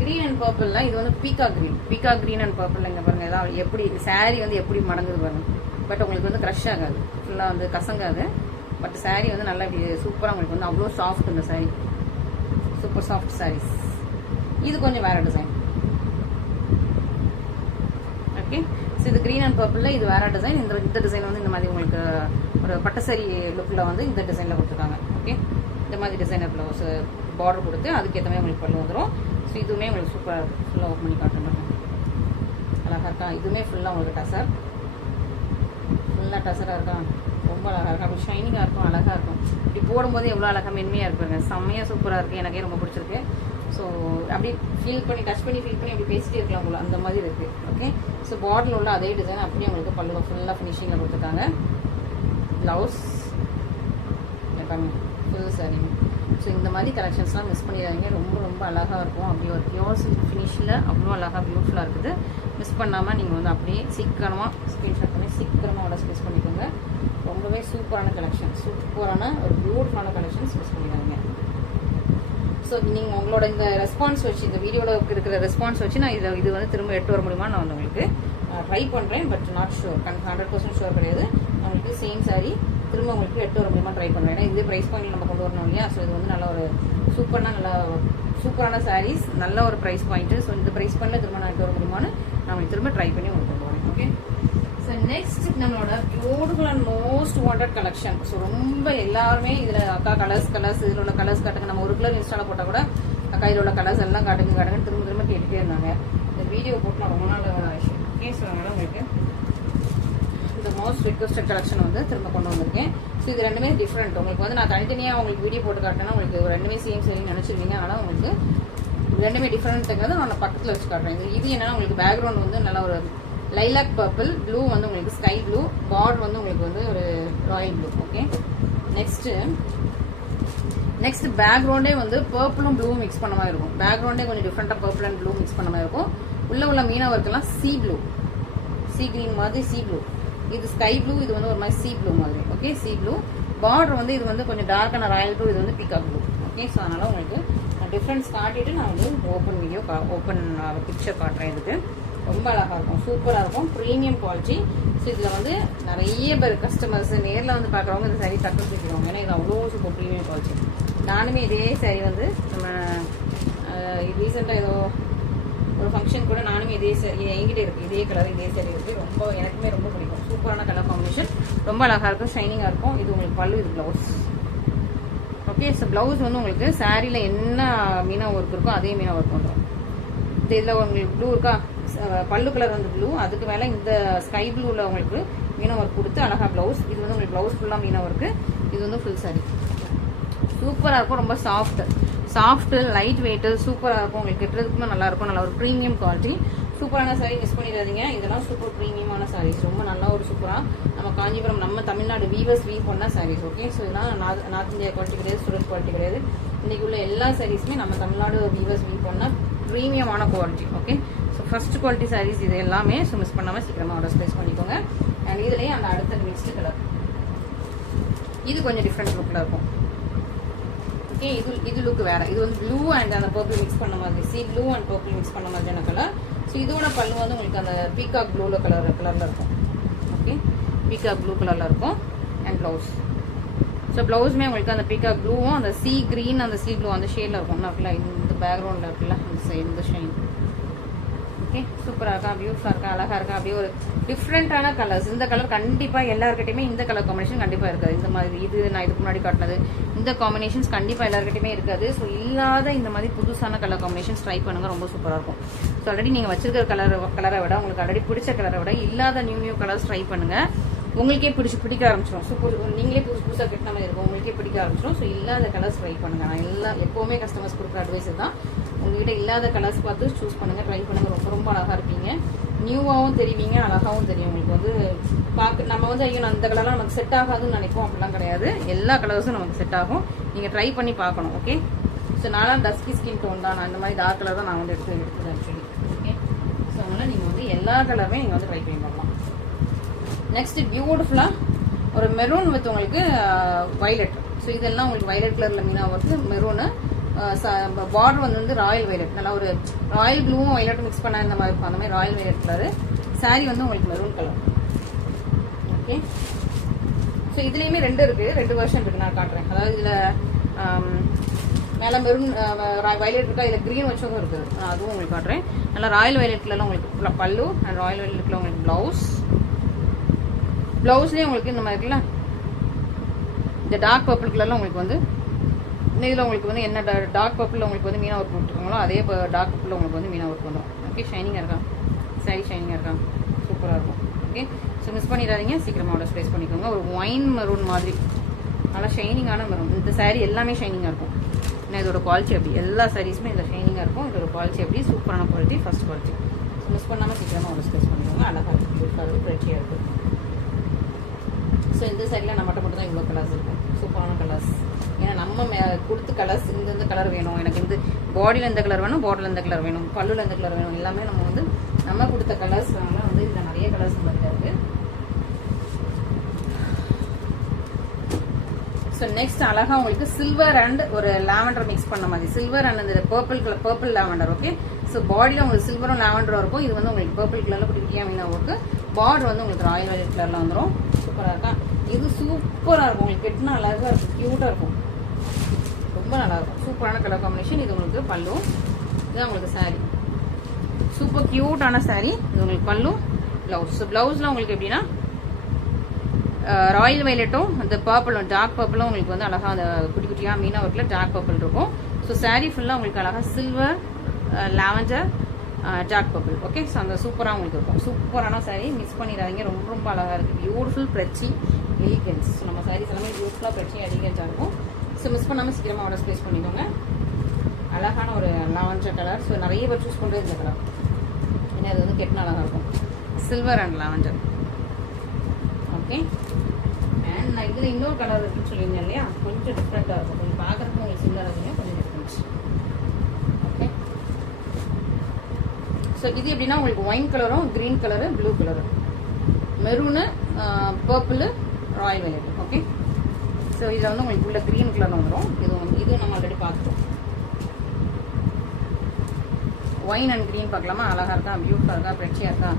கிரீன் அண்ட் பர்பிள்ல இது வந்து பீகா கிரீன் அண்ட் பர்பிள். இங்கே பாருங்க ஏதாவது எப்படி சாரீ வந்து எப்படி மடங்குது பாருங்க. பட் உங்களுக்கு வந்து க்ரஷ் ஆகாது, ஃபுல்லாக வந்து கசங்காது. பட் சாரீ வந்து நல்லா சூப்பராக உங்களுக்கு வந்து அவ்வளோ சாஃப்ட். இந்த சாரீ சூப்பர் சாஃப்ட் சாரீஸ். இது கொஞ்சம் வேற டிசைன். ஓகே, ஸோ இது கிரீன் அண்ட் பர்பிளில் இது வேற டிசைன். இந்த டிசைன் வந்து இந்த மாதிரி உங்களுக்கு ஒரு பட்டசாரி லுக்கில் வந்து இந்த டிசைனில் கொடுத்துருக்காங்க. ஓகே, இந்த மாதிரி டிசைனர் ப்ளவுஸ் பார்டர் கொடுத்து அதுக்கேற்ற மாதிரி உங்களுக்கு பல்லு வந்துடும். ஸோ இதுவுமே உங்களுக்கு சூப்பராக இருக்கும். ஃபுல்லாக ஓப்பன் பண்ணி காட்டுறேன். அழகாக இருக்கா? இதுவுமே ஃபுல்லாக உங்களுக்கு டசர், ஃபுல்லாக டசராக இருக்கா? ரொம்ப அழகாக இருக்கும். அப்படி ஷைனிங்காக இருக்கும், அழகாக இருக்கும். இப்படி போடும்போது எவ்வளோ அழகாக மென்மையாக இருப்பாங்க. செம்மையாக சூப்பராக இருக்குது. எனக்கே ரொம்ப பிடிச்சிருக்கு. ஸோ அப்படி ஃபீல் பண்ணி டச் பண்ணி ஃபீல் பண்ணி அப்படி பேசிட்டே இருக்கலாம் உங்களை, அந்த மாதிரி இருக்குது. ஓகே, ஸோ பார்டரில் உள்ள அதே டிசைன் அப்படியே உங்களுக்கு பல்லுவ ஃபுல்லாக ஃபினிஷிங்கில் கொடுத்துருக்காங்க. Blouse full sorry. ஸோ இந்த மாதிரி கலெக்ஷன்ஸ்லாம் மிஸ் பண்ணிடாதீங்க. ரொம்ப ரொம்ப அழகாக இருக்கும். அப்படியே ஒரு பியூர் சில்க் ஃபினிஷில் அவ்வளோ அழகாக பியூட்டிஃபுல்லாக இருக்குது. மிஸ் பண்ணாமல் நீங்கள் வந்து அப்படியே சீக்கிரமாக ஸ்க்ரீன்ஷாட் பண்ணி சீக்கிரமாக ஆர்டர் ப்ளேஸ் பண்ணிக்கோங்க. ரொம்பவே சூப்பரான கலெக்ஷன், சூப்பரான ஒரு பியூட்டிஃபுல்லான கலெக்ஷன்ஸ் மிஸ் பண்ணிடாதீங்க. ஸோ நீங்கள் உங்களோட இந்த ரெஸ்பான்ஸ் வச்சு, இந்த வீடியோவில் இருக்கிற ரெஸ்பான்ஸ் வச்சு நான் இது வந்து திரும்ப எடுத்து வர முடியுமா நான் வந்து உங்களுக்கு ட்ரை பண்ணுறேன், பட் நாட் ஷுர், 100% ஷுர் கிடையாது. உங்களுக்கு சேம் சாரீ திரும்ப உங்களுக்கு எடுத்து வர முடியுமா ட்ரை பண்ணுறேன். ஏன்னா இதே ப்ரைஸ் பாயிண்ட் நம்ம கொண்டு வரணும் இல்லையா. ஸோ இது வந்து நல்ல ஒரு சூப்பரான சாரீஸ், நல்ல ஒரு ப்ரைஸ் பாயிண்ட்டு. ஸோ இந்த ப்ரைஸ் பாயிண்ட்டில் திரும்ப நான் எடுத்து வர முடியுமான்னு நான் உங்களுக்கு திரும்ப ட்ரை பண்ணி உங்களுக்கு கொண்டு வரேன். ஓகே, ஸோ நெக்ஸ்ட் நம்மளோட beautiful and most wanted collection. So ரொம்ப எல்லாருமே இதில் அக்கா கலர்ஸ் இதில் உள்ள கலர்ஸ் காட்டுங்க, நம்ம ஒரு கலர் இன்ஸ்டாவில் போட்டால் கூட அக்கா இதில் உள்ள கலர்ஸ் எல்லாம் காட்டுங்க திரும்ப கேட்டுகிட்டே இருந்தாங்க. இந்த வீடியோ போட்டு நான் ரொம்ப நாள் விஷயம். ஓகே, ஸோ அதனால் உங்களுக்கு இந்த மோஸ்ட் ரிக்வஸ்டட் கலெக்ஷன் வந்து திரும்ப கொண்டு வந்திருக்கேன். ஸோ இது ரெண்டுமே டிஃப்ரெண்ட். உங்களுக்கு வந்து நான் தனித்தனியாக உங்களுக்கு வீடியோ போட்டு காட்டினா உங்களுக்கு ரெண்டுமே சேம் சரின்னு நினச்சிருவீங்க. அதனால் உங்களுக்கு ரெண்டுமே டிஃப்ரெண்ட்டுங்கிறது நான் பக்கத்தில் வச்சு காட்டுறேன். இது என்னன்னா உங்களுக்கு பேக்ரவுண்ட் வந்து நல்லா ஒரு லைலாக் பர்பிள், ப்ளூ வந்து உங்களுக்கு ஸ்கை ப்ளூ, பார்டர் வந்து உங்களுக்கு வந்து ஒரு ராயல் ப்ளூ. ஓகே, நெக்ஸ்ட் பேக்ரவுண்டே வந்து பர்பிளும் ப்ளூவும் மிக்ஸ் பண்ண மாதிரி இருக்கும். பேக்ரவுண்டே கொஞ்சம் டிஃப்ரெண்டாக பர்பிள் அண்ட் ப்ளூ மிக்ஸ் பண்ண மாதிரி இருக்கும். உள்ள மீனா ஒர்க்கெல்லாம் சி ப்ளூ, சி கிரீன் மாதிரி சி ப்ளூ, இது ஸ்கை ப்ளூ, இது வந்து ஒரு மாதிரி சி ப்ளூ மாதிரி. ஓகே, சி ப்ளூ பார்டர் வந்து இது வந்து கொஞ்சம் டார்க்கான ராயல் ப்ளூ, இது வந்து பீகாக் ப்ளூ. ஓகே, ஸோ அதனால உங்களுக்கு டிஃப்ரென்ஸ் காட்டிட்டு நான் வந்து ஓப்பன் பிக்சர் காட்டுறேன். இதுக்கு ரொம்ப அழகாக இருக்கும், சூப்பராக இருக்கும், ப்ரீமியம் குவாலிட்டி. ஸோ இதில் வந்து நிறைய பேர் கஸ்டமர்ஸ் நேரில் வந்து பார்க்குறவங்க இந்த சாரீ டக்குன்னு தூக்கிடுவாங்க. ஏன்னா இது அவ்வளோ சூப்பர் ப்ரீமியம் குவாலிட்டி. நானுமே இதே சாரீ வந்து நம்ம ரீசெண்டாக ஏதோ ஒரு ஃபங்க்ஷன் கூட நானுமே இதே சாரீ என்கிட்ட இருக்குது, இதே கலர் இதே சாரீ இருக்குது. ரொம்ப எனக்குமே ரொம்ப பிடிக்கும், சூப்பரான கலர் காம்பினேஷன், ரொம்ப அழகாக இருக்கும், ஷைனிங்காக இருக்கும். இது உங்களுக்கு பல்லு, இது ப்ளவுஸ். ஓகே, ஸோ ப்ளவுஸ் வந்து உங்களுக்கு சாரியில் என்ன மீனா ஒர்க் இருக்கோ அதே மீனா ஒர்க் வந்துடும். இதில் உங்களுக்கு ப்ளூ இருக்கா, பல்லு கலர் வந்து ப்ளூ, அதுக்கு மேலே இந்த ஸ்கை ப்ளூவில் உங்களுக்கு மீனா ஒர்க் கொடுத்து அழகாக ப்ளவுஸ். இது வந்து உங்களுக்கு ப்ளவுஸ் ஃபுல்லாக மீனா ஒர்க்கு. இது வந்து ஃபுல் சாரி, சூப்பராக இருக்கும், ரொம்ப சாஃப்ட் லைட் வெயிட்டு, சூப்பராக இருக்கும். உங்களுக்கு கட்டுறதுக்குமே நல்லாயிருக்கும், நல்ல ஒரு ப்ரீமியம் குவாலிட்டி, சூப்பரான சாரீ. மிஸ் பண்ணிடாதீங்க, இதெல்லாம் சூப்பர் ப்ரீமியமான சாரீஸ், ரொம்ப நல்லா ஒரு சூப்பராக நம்ம காஞ்சிபுரம் நம்ம தமிழ்நாடு வீவர்ஸ் வீவ் பண்ண சாரீஸ். ஓகே, ஸோ இதெல்லாம் நார்த் இந்தியா குவாலிட்டி கிடையாது, சூரத் குவாலிட்டி கிடையாது. இன்றைக்கி உள்ள எல்லா சாரீஸுமே நம்ம தமிழ்நாடு வீவர்ஸ் வீவ் பண்ண ப்ரீமியமான quality. Okay, so first quality sarees இது எல்லாமே. ஸோ மிஸ் பண்ணாமல் சீக்கிரமாக ஆர்டர் ப்ளேஸ் பண்ணிக்கோங்க. அண்ட் இதுலேயே அந்த அடுத்த மிக்ஸ்டு கலர், இது கொஞ்சம் டிஃப்ரெண்ட் லுக்கில் இருக்கும். ஓகே, இது லுக் வேறு. இது வந்து ப்ளூ அண்ட் அந்த பர்பிள் மிக்ஸ் பண்ண மாதிரி, C blue and purple mix பண்ண மாதிரியான கலர். ஸோ இதோட பல்லு வந்து உங்களுக்கு அந்த பீகாக் ப்ளூவில் கலரில் இருக்கும். ஓகே, பீகாக் ப்ளூ கலரில் இருக்கும். அண்ட் ப்ளவுஸ், ஸோ ப்ளவுஸுமே உங்களுக்கு அந்த பீகாக் ப்ளூவும் அந்த சி க்ரீன் அந்த சி ப்ளூ அந்த ஷேடில் இருக்கும். இருக்குல்ல, இந்த பேக்ரவுண்டில் இருக்குல்ல, அந்த சைடு இந்த ஷைன். ஓகே, சூப்பராக இருக்கா, பியூட்டிஃபுல்லாக இருக்கா, அழகாக இருக்கா, அப்படியே ஒரு டிஃப்ரெண்ட்டான கலர்ஸ். இந்த கலர் கண்டிப்பாக எல்லாருக்கிட்டையுமே இந்த கலர் காம்பினேஷன் கண்டிப்பாக இருக்காது. இந்த மாதிரி இது நான் இதுக்கு முன்னாடி காட்டினது இந்த காம்பினேஷன்ஸ் கண்டிப்பாக எல்லாருக்கிட்டையுமே இருக்காது. ஸோ இல்லாத இந்த மாதிரி புதுசான கலர் காம்பினேஷன்ஸ் ட்ரை பண்ணுங்கள், ரொம்ப சூப்பராக இருக்கும். ஸோ ஆல்ரெடி நீங்கள் வச்சிருக்கிற கலரை விட உங்களுக்கு ஆல்ரெடி பிடிச்ச கலரை விட இல்லாத நியூ கலர்ஸ் ட்ரை பண்ணுங்கள். உங்களுக்கே பிடிக்க ஆரம்பிச்சிடும். சூப்பர், நீங்களே புதுசாக கட்டின மாதிரி இருக்கும், உங்களுக்கே பிடிக்க ஆரம்பிச்சிடும். ஸோ இல்லாத கலர்ஸ் ட்ரை பண்ணுங்கள். நான் எப்போவுமே கஸ்டமர்ஸ் கொடுக்குற அட்வைஸ் தான், உங்கள்கிட்ட இல்லாத கலர்ஸ் பார்த்து சூஸ் பண்ணுங்கள், ட்ரை பண்ணுங்கள். ரொம்ப அழகாக இருப்பீங்க, நியூவாகவும் தெரிவிங்க, அழகாகவும் தெரியும். உங்களுக்கு வந்து நம்ம வந்து ஐயோ அந்த கலர்லாம் நமக்கு செட் ஆகாதுன்னு நினைப்போம், அப்படிலாம் கிடையாது. எல்லா கலர்ஸும் நமக்கு செட் ஆகும், நீங்கள் ட்ரை பண்ணி பார்க்கணும். ஓகே, ஸோ நான்லாம் டஸ்கி ஸ்கின் டோன் தான், நான் இந்த மாதிரி டார்க் கலர் தான் நான் வந்து எடுத்துக்கிறேன் ஆக்சுவலி. ஓகே, ஸோ அதனால் நீங்கள் வந்து எல்லா கலருமே நீங்கள் வந்து ட்ரை பண்ணி பார்க்கலாம். நெக்ஸ்ட் பியூட்டிஃபுல்லாக ஒரு மெரூன் வித் உங்களுக்கு வைலட். ஸோ இதெல்லாம் உங்களுக்கு வைலட் கலரில் மீனா வந்து மெரூனு, பார்டர் வந்து ராயல் வைலட், நல்லா ஒரு ராயல் ப்ளூவும் வைலட்டும் மிக்ஸ் பண்ண இந்த மாதிரி இருக்கும். அந்த மாதிரி ராயல் வைலட் கலரு. சாரீ வந்து உங்களுக்கு மெரூன் கலர். ஓகே, ஸோ இதுலேயுமே ரெண்டு இருக்குது, 2 வெர்ஷன் இருக்குது, நான் காட்டுறேன். அதாவது இதில் மேலே மெரூன் வைலட் இருக்கா, இதில் க்ரீன் வச்சதும் இருக்குது, அதுவும் உங்களுக்கு காட்டுறேன். நல்லா ராயல் வைலட் கலரில் உங்களுக்கு பல்லு அண்ட் ராயல் வைலட்டில் உங்களுக்கு ப்ளவுஸ். ப்ளவுஸ்லேயே உங்களுக்கு இந்த மாதிரி இருக்குல்ல, இந்த டார்க் பர்பிள் கலரில் உங்களுக்கு வந்து இதில் உங்களுக்கு வந்து என்ன டார்க் பர்பிளில் உங்களுக்கு வந்து மீனா ஒர்க் கொடுத்துருக்காங்களோ அதே டார்க் பர்பிளில் உங்களுக்கு வந்து மீனா ஒர்க் வந்துடும். ஓகே, ஷைனிங்காக இருக்கா, சாரி ஷைனிங்காக இருக்கா, சூப்பராக இருக்கும். ஓகே, ஸோ மிஸ் பண்ணிடாதீங்க, சீக்கிரமாக ஆர்டர் ப்ளேஸ் பண்ணிக்கோங்க. ஒரு ஒயின் மெரூன் மாதிரி நல்லா ஷைனிங்கான மெரூன். இந்த சாரீ எல்லாமே ஷைனிங்காக இருக்கும். ஏன்னா இதோட குவாலிட்டி அப்படி, எல்லா சாரீஸுமே இதில் ஷைனிங்காக இருக்கும். இதோட குவாலிட்டி அப்படி சூப்பரான quality, first quality. So miss பண்ணாமல் சீக்கிரமாக ஆர்டர் ப்ளேஸ் பண்ணிக்கோங்க. அழகாக இருக்குது, பியூட்டிஃபுல்லாக இருக்குது, ஃப்ரெஷ்ஷியாக இருக்குது. ஸோ இந்த சைடில் நம்மகிட்ட மட்டும் தான் இவ்வளோ கலர்ஸ் இருக்கும், சூப்பரான கலர்ஸ். ஏன்னா நம்ம கொடுத்த கலர்ஸ் இந்த கலர் வேணும், எனக்கு இந்த பாடியில் இந்த கலர் வேணும், பாடியில் இந்த கலர் வேணும், பல்லுவில் இந்த கலர் வேணும், எல்லாமே நம்ம வந்து நம்ம கொடுத்த கலர்ஸ். அதனால் வந்து இதில் நிறைய கலர்ஸ் நம்மகிட்ட இருக்குது. ஸோ நெக்ஸ்ட் அழகா உங்களுக்கு சில்வர் அண்ட் ஒரு லாவெண்டர் மிக்ஸ் பண்ண மாதிரி, சில்வர் அண்ட் இந்த purple colour, purple lavender. Okay, so பாடியில் உங்களுக்கு சில்வரும் லாவெண்டரும் இருக்கும். இது வந்து உங்களுக்கு பர்பிள் கலர்ல குட்டியா மீனா இருக்கு. பார்டர் வந்து உங்களுக்கு ராயல் வயலட் கலர்ல வந்துடும். சூப்பரா இருக்கா? இது சூப்பரா இருக்கும், உங்களுக்கு கெட்டினா அழகா இருக்கும், கியூட்டா இருக்கும், ரொம்ப நல்லா இருக்கும். சூப்பரான கலர் காம்பினேஷன். இது உங்களுக்கு பல்லு, இதுதான் உங்களுக்கு சாரி. Super கியூட்டான sorry. இது உங்களுக்கு பல்லு, பிளவுஸ். பிளவுஸ்ல உங்களுக்கு எப்படின்னா ராயல் வயலட்டும் அந்த பர்பிளும் டார்க் பர்பிளும் உங்களுக்கு வந்து அழகா அந்த குட்டி குட்டியா மீனா ஒர்க்ல டார்க் பர்பிள் இருக்கும். ஸோ சாரி ஃபுல்லா உங்களுக்கு அழகா silver, lavender, dark purple. Okay, so அந்த சூப்பரா உங்களுக்கு இருக்கும். சூப்பரான சாரி, மிஸ் பண்ணிடாதீங்க. ரொம்ப ரொம்ப அழகா இருக்கு. பியூட்டிஃபுல் பிரச்சி எலிகன்ஸ். நம்ம சாரீஸ் எல்லாமே பியூட்டிஃபுல்லா பிரச்சி எலிகன்ஸா இருக்கும். ஸோ மிஸ் பண்ணாம சீக்கிரமா ஆர்டர் பிளேஸ் பண்ணிக்கோங்க. அழகான ஒரு லாவெண்டர் கலர். ஸோ நிறைய பேர் சூஸ் பண்றது இந்த கலர், ஏன்னா அது வந்து கெட்டினா அழகா இருக்கும். Silver and lavender. Okay, and நான் இதில் இன்னொரு கலர் இருக்குன்னு சொல்லியிருந்தேன் இல்லையா, கொஞ்சம் டிஃப்ரெண்ட்டாக இருக்கும். கொஞ்சம் பார்க்குறதுக்கு உங்களுக்கு சிமிலராக இருக்கும், கொஞ்சம் டிஃப்ரெண்ட்ஸ். ஓகே, ஸோ இது எப்படின்னா உங்களுக்கு ஒயின் கலரும் green colour, blue colour, maroon, purple, Royal violet. Okay, so இதில் வந்து உங்களுக்கு உள்ள கிரீன் கலர் வந்துடும். இதுவும் நம்ம ஆல்ரெடி பார்த்துட்டோம். ஒயின் அண்ட் கிரீன் பார்க்கலாமா? அழகா இருக்கா, பியூட்டிஃபுல்லாக இருக்கா, பிரச்சியாக இருக்கா?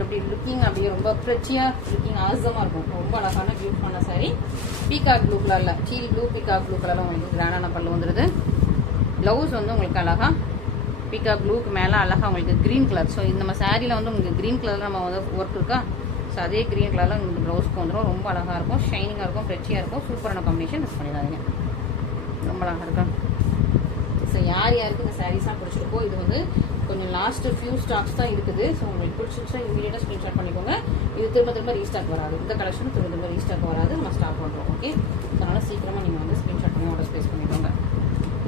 அப்படி லுக்கிங் அப்படியே ரொம்ப பிரச்சியா லுக்கிங் ஆசமா இருக்கும். ரொம்ப அழகான பியூட்டிஃபுல்லான சாரி. பீகாக் ப்ளூ கலர்ல, டீல் ப்ளூ பீகாக் ப்ளூ கலர்ல உங்களுக்கு கிராண்டான பல்லு வந்துருது. பிளவுஸ் வந்து உங்களுக்கு அழகா பீகாக் ப்ளூக்கு மேல அழகா உங்களுக்கு கிரீன் கலர். ஸோ நம்ம சாரியில வந்து உங்களுக்கு கிரீன் கலர்ல நம்ம வந்து ஒர்க் இருக்கா, ஸோ அதே கிரீன் கலர்ல உங்களுக்கு ப்ளவுஸ்க்கு வந்துடும். ரொம்ப அழகா இருக்கும், ஷைனிங்கா இருக்கும், பிரச்சியா இருக்கும். சூப்பரான காம்பினேஷன். மிஸ் பண்ணிடாதீங்க, ரொம்ப அழகா இருக்கா? ஸோ யாருக்கு இந்த சாரீஸ்லாம் பிடிச்சிருக்கோ, இது வந்து கொஞ்சம் லாஸ்ட் ஃபியூ ஸ்டாக்ஸ் தான் இருக்குது. ஸோ உங்களுக்கு பிடிச்சிருச்சா இமீடியட்டாக ஸ்க்ரீன்ஷாட் பண்ணிக்கோங்க. இது திரும்ப ரீஸ்டாக் வராது. இந்த கலெக்ஷன் திரும்ப ரீஸ்டாக் வராது, நம்ம ஸ்டாக் பண்ணுறோம். ஓகே, அதனால சீக்கிரமாக நீங்கள் வந்து ஸ்க்ரீன்ஷாட் பண்ணி ஆர்டர் பிளேஸ் பண்ணிக்கோங்க.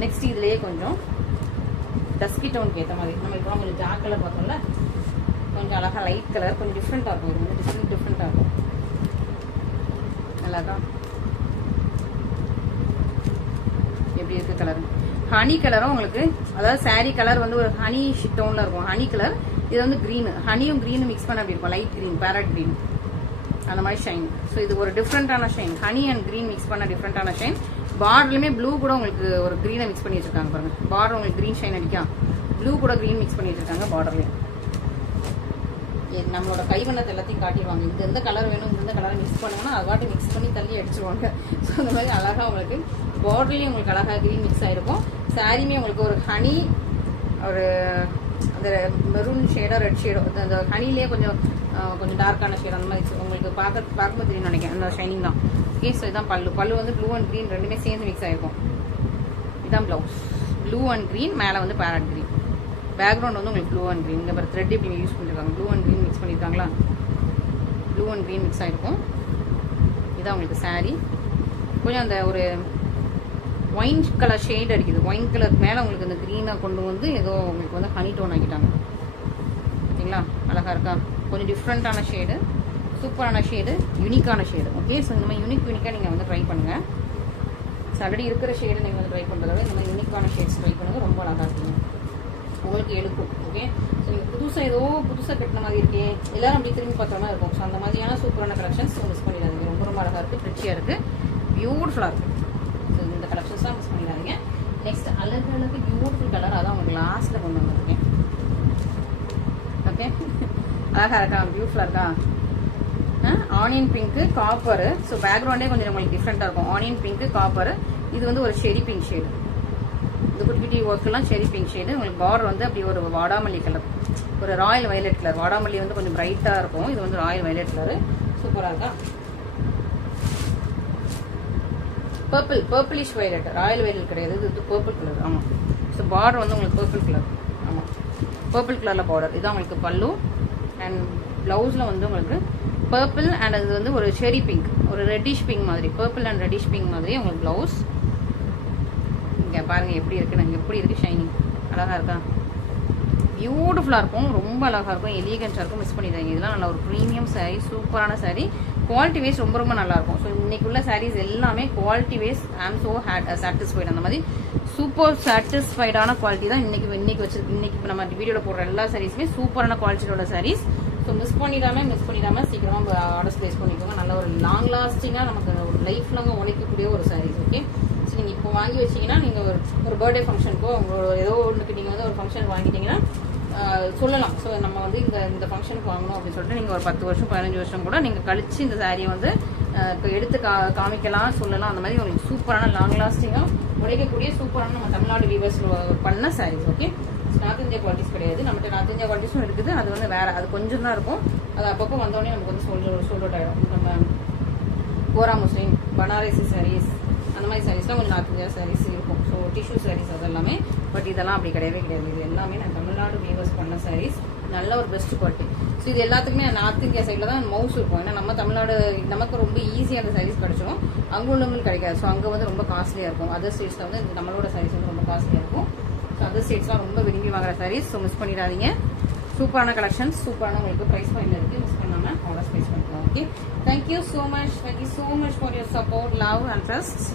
நெக்ஸ்ட் இதுலேயே கொஞ்சம் டஸ்கி டவுனுக்கு ஏற்ற மாதிரி, நம்ம இப்போ கொஞ்சம் டார்க் கலர் பார்த்தோம்ல, கொஞ்சம் அழகாக லைட் கலர், கொஞ்சம் டிஃப்ரெண்ட்டாக இருக்கும். இது வந்து டிஃப்ரெண்ட்டாக இருக்கும். நல்லா தான் எப்படி இருக்கு கலர்? ஹனி கலரும் உங்களுக்கு, அதாவது சாரி கலர் வந்து ஒரு ஹனி டோன்ல இருக்கும், ஹனி கலர். இது வந்து கிரீன், ஹனியும் கிரீனும் மிக்ஸ் பண்ண அப்படி இருக்கும், லைட் கிரீன், பேரட் கிரீன் அந்த மாதிரி ஷைன். ஸோ இது ஒரு டிஃப்ரெண்டான shine, honey and green mix பண்ண டிஃப்ரெண்டான ஷைன். பார்டர்லயுமே ப்ளூ கூட உங்களுக்கு ஒரு கிரீனை மிக்ஸ் பண்ணி வச்சிருக்காங்க பாருங்க. பார்டர் உங்களுக்கு கிரீன் ஷைன் அடிக்கா, ப்ளூ கூட கிரீன் மிக்ஸ் பண்ணி வச்சிருக்காங்க பார்டர்லயும். நம்மளோட கைவண்ணத்தை எல்லாத்தையும் காட்டிடுவாங்க. இது எந்த கலர் வேணும், இந்த கலரை மிக்ஸ் பண்ணுங்கன்னா அது வாட்டி மிக்ஸ் பண்ணி தள்ளி அடிச்சிருவாங்க. ஸோ அந்த மாதிரி அழகா உங்களுக்கு பார்டர்லயும் உங்களுக்கு அழகா கிரீன் மிக்ஸ் ஆயிருக்கும். சாரியுமே உங்களுக்கு ஒரு ஹனி, ஒரு அந்த மெரூன் ஷேடோ, ரெட் ஷேடோ, அந்த ஹனிலே கொஞ்சம் டார்க்கான ஷேட் அந்த மாதிரி உங்களுக்கு பார்க்கும்போது தெரியும் நினைக்கிறேன். அந்த ஷைனிங் தான். ஓகே, ஸோ இதான் பல்லு. பல்லு வந்து ப்ளூ அண்ட் க்ரீன் ரெண்டுமே சேர்ந்து மிக்ஸ் ஆயிருக்கும். இதுதான் பிளவுஸ், ப்ளூ அண்ட் க்ரீன், மேலே வந்து பேரட் க்ரீன். பேக்ரவுண்ட் வந்து உங்களுக்கு ப்ளூ அண்ட் க்ரீன். இந்த மாதிரி த்ரெட் இப்படி யூஸ் பண்ணியிருக்காங்க. ப்ளூ அண்ட் க்ரீன் மிக்ஸ் பண்ணியிருக்காங்களா, ப்ளூ அண்ட் க்ரீன் மிக்ஸ் ஆயிருக்கும். இதான் உங்களுக்கு சாரி. கொஞ்சம் அந்த ஒரு ஒயின் கலர் ஷேட் அடிக்குது. ஒயின் கலர் மேலே உங்களுக்கு இந்த க்ரீனாக கொண்டு வந்து ஏதோ உங்களுக்கு வந்து ஹனி டோன் ஆக்கிட்டாங்க. ஓகேங்களா, அழகா இருக்கா? கொஞ்சம் டிஃப்ரெண்ட்டான ஷேடு, சூப்பரான ஷேடு, யூனிக்கான ஷேடு. ஓகே, ஸோ இந்த மாதிரி யூனிக்காக நீங்கள் வந்து ட்ரை பண்ணுங்கள். ஸோ ஆல்ரெடி இருக்கிற ஷேடு நீங்கள் வந்து ட்ரை பண்ணுறத விட இந்த மாதிரி யூனிக்கான ஷேட்ஸ் ட்ரை பண்ணுங்கள். ரொம்ப அழகாக இருக்குங்க, உங்களுக்கு எடுக்கும். ஓகே, ஸோ நீங்கள் புதுசாக கட்டின மாதிரி இருக்கே, எல்லாரும் அப்படி திரும்பி பார்க்குற மாதிரி இருக்கும். ஸோ அந்த மாதிரியான சூப்பரான கலெக்ஷன்ஸ் மிஸ் பண்ணிடாதீங்க. ரொம்ப ரொம்ப அழகாக இருக்குது, ரிச்சியாக இருக்குது, பியூட்டிஃபுல்லாக இருக்குது. ஸோ இந்த கலெக்ஷன்ஸ் தான் மிஸ் பண்ணிடாதீங்க. நெக்ஸ்ட் அழகு பியூட்டிஃபுல் கலர், அதான் உங்களுக்கு லாஸ்ட்டில் கொண்டு வந்துருக்கேன். ஓகே, அழகாக இருக்கா, பியூட்டிஃபுல்லாக இருக்கா? Onion pink, copper. ஸோ பேக்ரவுண்டே கொஞ்சம் உங்களுக்கு டிஃப்ரெண்ட்டாக இருக்கும். Onion pink, copper. இது வந்து ஒரு செரி பிங்க் ஷேடு. இந்த குட்டி குட்டி ஒர்க்கெல்லாம் செரி பிங்க் ஷேடு. உங்களுக்கு பார்டர் வந்து அப்படி ஒரு வாடாமல்லி கலர், ஒரு ராயல் வயலட் கலர். வாடாமல்லி வந்து கொஞ்சம் பிரைட்டாக இருக்கும், இது வந்து ராயல் வயலட் கலரு. சூப்பராக இருக்கா? பர்பிளிஷ் வயலட், ராயல் வயலட் கிடையாது, இது பர்பிள் கலர். ஆமாம், ஸோ பார்டர் வந்து உங்களுக்கு பர்பிள் கலர். ஆமாம், பர்பிள் கலரில் பார்டர். இதுதான் உங்களுக்கு பல்லு. அண்ட் ப்ளவுஸில் வந்து உங்களுக்கு பர்பிள் அண்ட் அது வந்து ஒரு செரி பிங்க், ஒரு ரெட்டிஷ் பிங்க் மாதிரி, பர்பிள் அண்ட் ரெட்டிஷ் பிங்க் மாதிரி உங்களுக்கு ப்ளவுஸ். இங்கே பாருங்கள் எப்படி இருக்குன்னு, எப்படி இருக்குது ஷைனிங், அழகாக இருக்கா? பியூட்டிஃபுல்லாக இருக்கும், ரொம்ப அழகாக இருக்கும், எலிகன்ஸாக இருக்கும். மிஸ் பண்ணிடுறாங்க. இதெல்லாம் நல்ல ஒரு ப்ரீமியம் சாரீ, சூப்பரான சாரீ, குவாலிட்டி வைஸ் ரொம்ப ரொம்ப நல்லாயிருக்கும். ஸோ இன்னைக்குள்ள சாரீஸ் எல்லாமே quality wise I am so satisfied. அந்த மாதிரி சூப்பர் சாட்டிஸ்ஃபைடான குவாலிட்டி தான் இன்னைக்கு வச்சிருக்கு. இன்னைக்கு நம்ம வீடியோவில் போடுற எல்லா சாரீஸுமே சூப்பரான குவாலிட்டியோட சாரீஸ். ஸோ ஸோ மிஸ் பண்ணிடாம சீக்கிரமாக ஆர்டர்ஸ் ப்ளேஸ் பண்ணிக்கோங்க. நல்ல ஒரு லாங் லாஸ்டிங்காக நமக்கு ஒரு லைஃப் லாங்காக உழைக்கக்கூடிய ஒரு சாரீஸ். ஓகே, ஸோ நீங்கள் இப்போ வாங்கி வச்சிங்கன்னா நீங்கள் ஒரு பர்த்டே ஃபங்க்ஷனுக்கோ உங்களோட ஏதோ ஒன்றுக்கு நீங்கள் வந்து ஒரு ஃபங்க்ஷனுக்கு வாங்கிட்டீங்கன்னா சொல்லலாம். ஸோ நம்ம வந்து இந்த ஃபங்க்ஷனுக்கு வாங்கணும் அப்படின்னு சொல்லிட்டு நீங்கள் ஒரு 10 வருஷம் 15 வருஷம் கூட நீங்கள் கழிச்சு இந்த சாரியை வந்து எடுத்து காமிக்கலாம், சொல்லலாம். அந்த மாதிரி உங்களுக்கு சூப்பரான லாங் லாஸ்டிங்காக உழைக்கக்கூடிய சூப்பரான நம்ம தமிழ்நாடு வீவர்ஸ் பண்ண saris. Okay, north India qualities கிடையாது, நம்மகிட்ட நார்த் இந்தியா குவாலிட்டிஸும் இருக்குது. அது வந்து வேற, அது கொஞ்சம் தான் இருக்கும். அது அப்பப்போ வந்தோடனே நமக்கு வந்து சோல்ட் அவுட் ஆகிடும். நம்ம கோரா முஸ்லீம், பனாரசி சாரீஸ், அந்த மாதிரி சாரீஸ்லாம் கொஞ்சம் நார்த் இந்தியா சாரீஸ் இருக்கும். ஸோ டிஷ்யூ சாரீஸ் அது எல்லாமே. பட் இதெல்லாம் அப்படி கிடையவே கிடையாது. இது எல்லாமே நான் தமிழ்நாடு வீவர்ஸ் பண்ண சாரீஸ், நல்ல ஒரு பெஸ்ட் குவாலிட்டி. ஸோ இது எல்லாத்துக்குமே நார்த் இந்தியா சைடில் தான் மவுஸ் இருக்கும். ஏன்னா நம்ம தமிழ்நாடு நமக்கு ரொம்ப ஈஸியாக அந்த சாரீஸ் கிடைச்சிடும், அங்கே உள்ளவங்களுக்கு கிடைக்காது. ஸோ அங்கே வந்து ரொம்ப காஸ்ட்லியாக இருக்கும். அதர் ஸ்டேட்ஸில் வந்து நம்மளோட சாரீஸ் வந்து ரொம்ப காஸ்ட்லியாக இருக்கும். ஸோ அதர் ஸ்டேட்ஸ்லாம் ரொம்ப விரும்பி வாங்குற சாரீஸ். ஸோ மிஸ் பண்ணிடாதீங்க. சூப்பரான கலெக்ஷன்ஸ், சூப்பரான உங்களுக்கு ப்ரைஸ் பாயிண்ட் இருக்குது. மிஸ் பண்ணாமல் ஆர்டர்ஸ் ப்ளேஸ் பண்ணிக்கலாம். Okay, thank you so much for your support, love and trust.